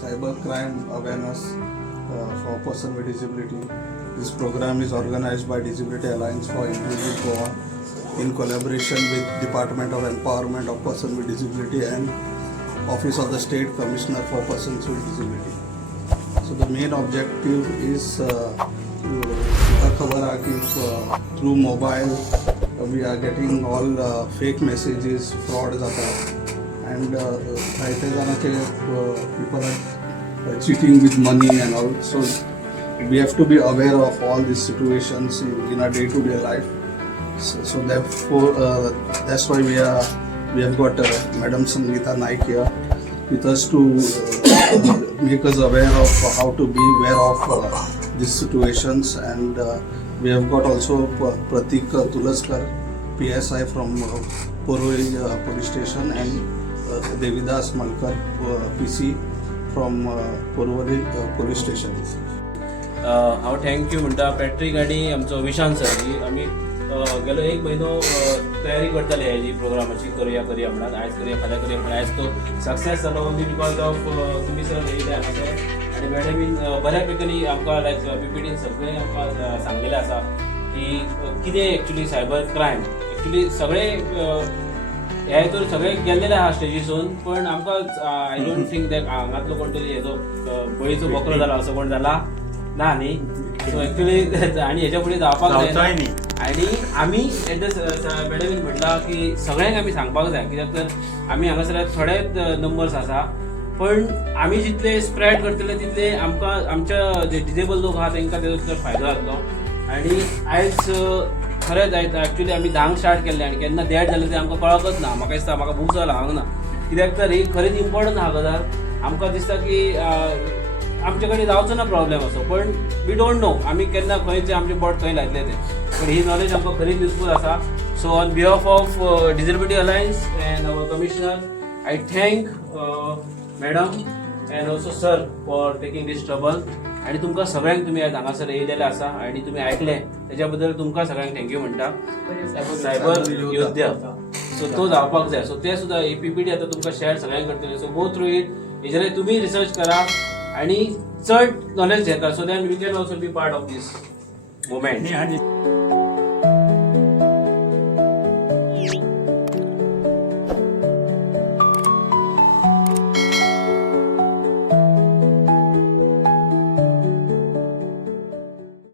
cyber crime awareness for person with disability. This program is organized by Disability Alliance for Inclusive Goa in collaboration with Department of Empowerment of Person with Disability and Office of the State Commissioner for Persons with Disability. So the main objective is खबर आहे की through mobile we are getting all fake messages, fraud जातात and काही जणांचे people are cheating with money and all. So we have to be aware of all these situations in our day-to-day life. So therefore that's why we have got Madam Sangeeta Naik here with us to make us aware of how to be aware of these situations, and we have got also Pratik Tulaskar, PSI from Poroi Police Station, and Devidas Malkar, PC from Poroi Police Station. हांव thank you म्हणटा Patrick आनी आमचो Vishant sir ही आमी गेलो एक म्हयनो तयारी करताले हेजी प्रोग्रामाची करुया म्हणून आयज करुया फाल्यां करुया म्हणून आयज तो सक्सेस जालो ओन्ली बिकॉज ऑफ तुमी सर येयले हांगासर आनी मॅडमीन बऱ्या पैकी आमकां लायक पीपीटीन सगळें आमकां सांगलेलें आसा की कितें एक्चुली सायबर क्रायम एक्चुली सगळे हे तर सगळे गेल्लेले आहा स्टेजीसून पण आमकां आय डोंट थिंक दॅट हांगातलो कोण तरी हेजो बळीचो बकरो जाला असो कोण जाला ना न्ही सो एक्चुली आनी हेच्या फुडें जावपाक जाय न्ही आनी आमी मॅडमीन म्हटला की सगळ्यांक आमी सांगपाक जाय कित्याक तर आमी हांगासर थोडेच नंबर्स आसा पण आमी जितले स्प्रेड करतले तितले आमकां आमच्या जे डिजेबल लोक आहा तांकां तेजो फायदो जातलो आनी आयज खरेंच आयज एक्चुली आमी 10 स्टार्ट केल्ले आनी केन्ना देड जालें तें आमकां कळकच ना म्हाका दिसता म्हाका बुक जाला हांगा ना कित्याक तर ही खरीच इम्पॉर्टंट आहा गजाल आमकां दिसता की आमचे कडेन जावचो ना प्रॉब्लेम असो पण वी डोंट नो आमी केन्ना खंयचे आमचे बोट खंय लायतले ते पण ही नॉलेज आमकां खरीच युजफूल आसा so on behalf of disability alliance and our commissioner I thank madam and also sir for taking this trouble आनी तुमकां सगळ्यांक तुमी आज हांगासर येयलेले आसा आनी तुमी आयकले तेज्या बद्दल तुमकां सगळ्यांक थँक्यू म्हणटा सायबर योद्धा सो तो जावपाक जाय सो ते सुद्दां ही पीपीटी आतां तुमकां शेअर सगळ्यांक करतले सो गो थ्रू इट हेजेर तुमी रिसर्च करा आणि चड नॉलेज घेता so then we can also be part of this movement.